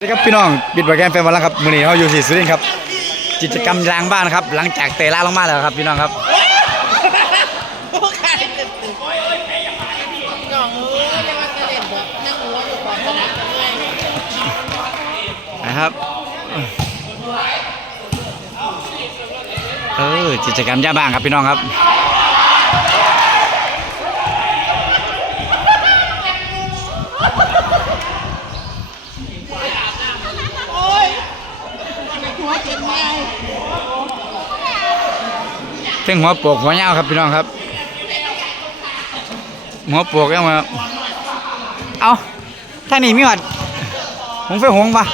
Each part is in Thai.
สวัสดีครับพี่น้องบิดบอยแกนแฟนบอลแล้วครับมือนี้เขาอยู่ที่สุรินทร์ครับกิจกรรมล้างบ้านครับ หลังจากเตะล่าลงมาแล้วครับพี่น้องครับน้องเอ้ยเรียกว่าเด็จแบบนั่งหัวถูก่อนสนามกันเลยนะครับเออกิจกรรมย่าบ้านครับพี่น้องครับ โอ้ยหัวเจ็บไง เส้นหัวโปกหัวเงาวครับพี่น้องครับ หัวโปกยังมาเอาท่านี้มีหวัดหงไฟหงปะ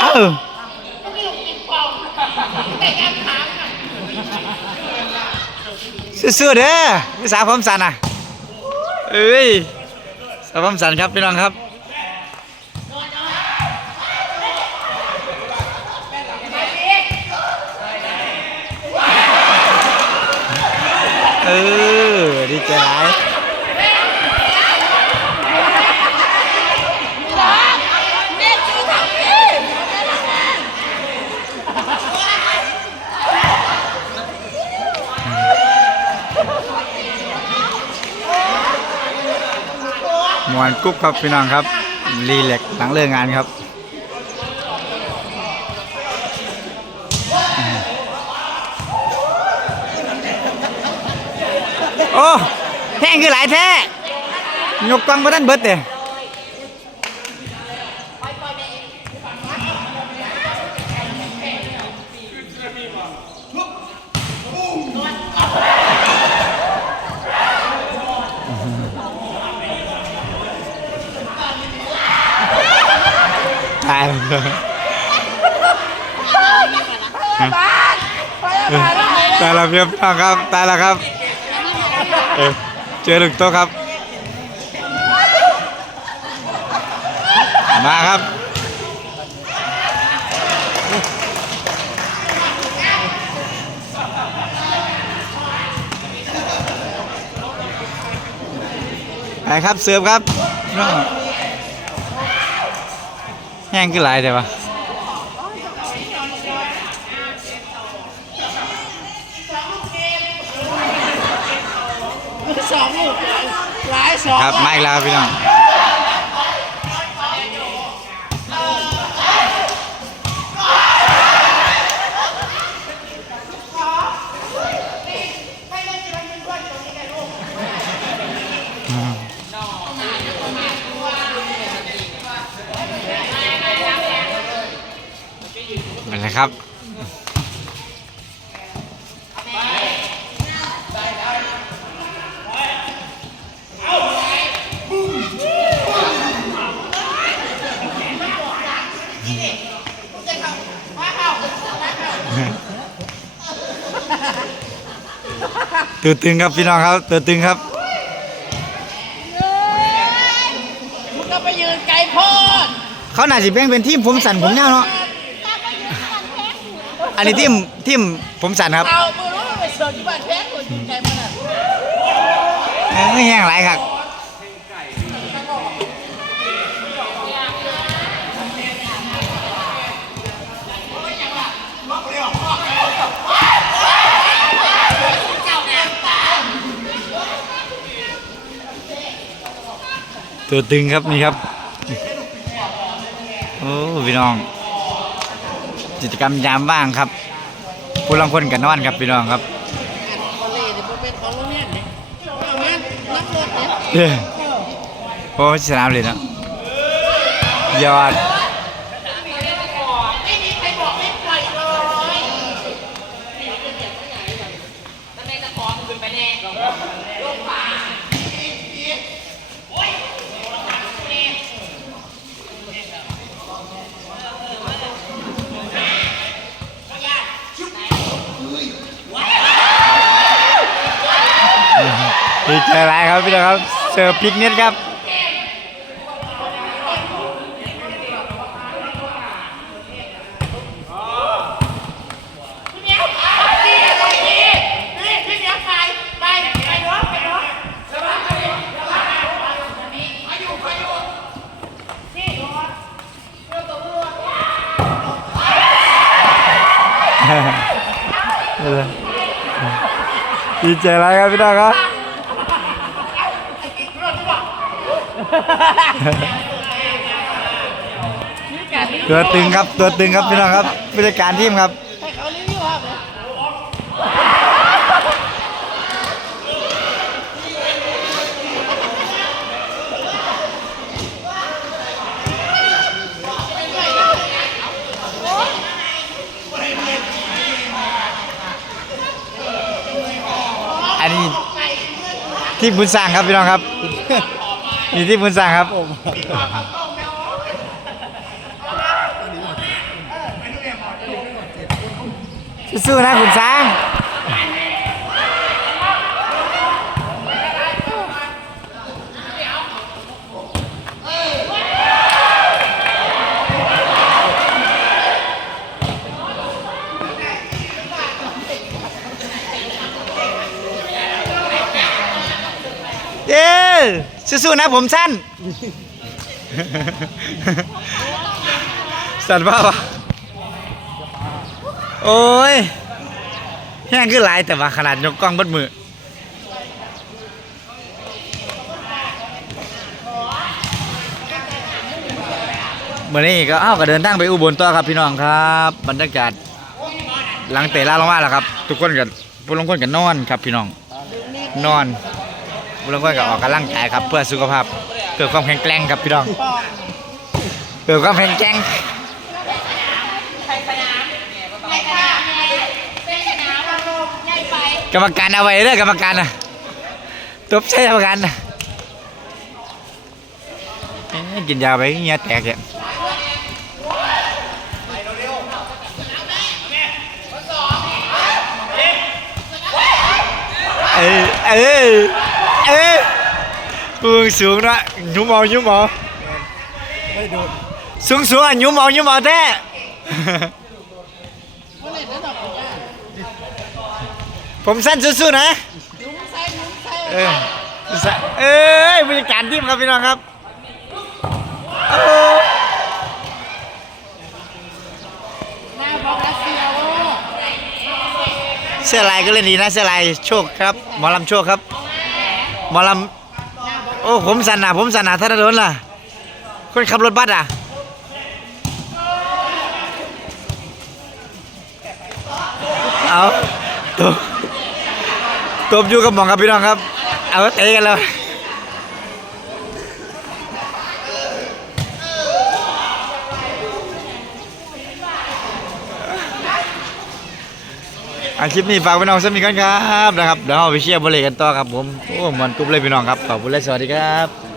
เออซื่อๆเด้อวิสาพร้อมสันอะเอ้ยสาวพมสันครับพี่น้องครับ เออ ดีใจหลายแม่จูทำยีมวนกุ๊บครับพี่น้องครับ รีแลกหลังเลิกงานครับ โอ้แห้งคือหลายแท้ยกกล้องมาท่านเบิดเด้ตายเลยตายแล้วพี่น้องครับตายแล้วครับ เออเจอลูกโตะครับ มาครับไปครับเสิร์ฟครับน้องแห้งขึ้นหลายเดี๋ยววะ สองลูกหลายสองครับไมาอีกแล้วพี่น้องนไรครับ ตัวตึงครับพี่น้องครับตัวตึงครับมึงก็ไปยืนไกลโพดเขาน่าจะแบ่งเป็นทีมผมสั่นผมยาวเนาะอันนี้ทีมทีมผมสั่นครับเอามือรู้ไปเสิร์ฟที่บ้านแท้คนยืนไกลมันอะเอ้ยแห้งหลายครับ ตัวตึงครับนี่ครับ โอ้พี่น้อง กิจกรรมยามว่างครับ ผู้ลังคนกันนอนครับพี่น้องครับคอลเลจเนี่ยเป็นของโรงเรียนเนี่ยเอามารับรถเนี่ยเย้โอ้สนามเลยเนา ดีใจหลายครับพี่น้อครับเสิร์ฟพิกนิดครับดีใจหลายครับพี่ดาอครับ ตัวตึงครับตัวตึงครับพี่น้องครับผู้จัดการทีมครับให้เขารีวิวครับอันนี้ที่บุญสร้างครับพี่น้องครับ นี่ที่บุญสร้างครับสู้ๆนะคุณสร้างเย้ สู้ๆนะผมสั้น สั่นเปล่าวะโอ้ยแห้งขึ้นหลายแต่ว่าขนาดยกกล้องเบดมือเมื่อนี้ก็เอ้าก็เดินทางไปอุบลต่อครับพี่น้องครับ บรรยากาศหลังเตะล่าลงมาแล้วครับ ทุกคนกันผู้ลงคนกันนอนครับพี่น้องนอน ผู้ลงคนก็ออกกำลังกายครับ เพื่อสุขภาพเพื่อความแข็งแกร่งครับพี่น้องเพื่อความแข็งแกร่งกรรมการเอาไว้เด้อกรรมการนะตบใช่กรรมการนะกินยาไปเงี้ยแตกเนี่ยเอ้ยเอ้ย เอ้ยปูงสูงนะยุ่มเอายุ่มเอาไม่โดนสูงสูงอะยุ่มเอายุ่มเอาแท้ผมสั้นสู้ๆนะเออสั้นเอ้ยบรรยากาศทีมครับพี่น้องครับเซียโอ้เสื้อลายก็เล่นดีนะเสื้อลายโชคครับหมอลำโชคครับ หมอลำโอ้ผมสันนะผมสันนะท่านดลล่ะ คนขับรถบัสอะเอาตบตบอยู่กับหมองครับพี่น้องครับ เอาเตะกันเลย คลิปนี้ฝากพี่น้องสมีกันครับนะครับเดี๋ยวเราไปเชียร์บอลเลยกันต่อครับผมโอ้มันกรุ๊บเลยพี่น้องครับขอบคุณและสวัสดีครับ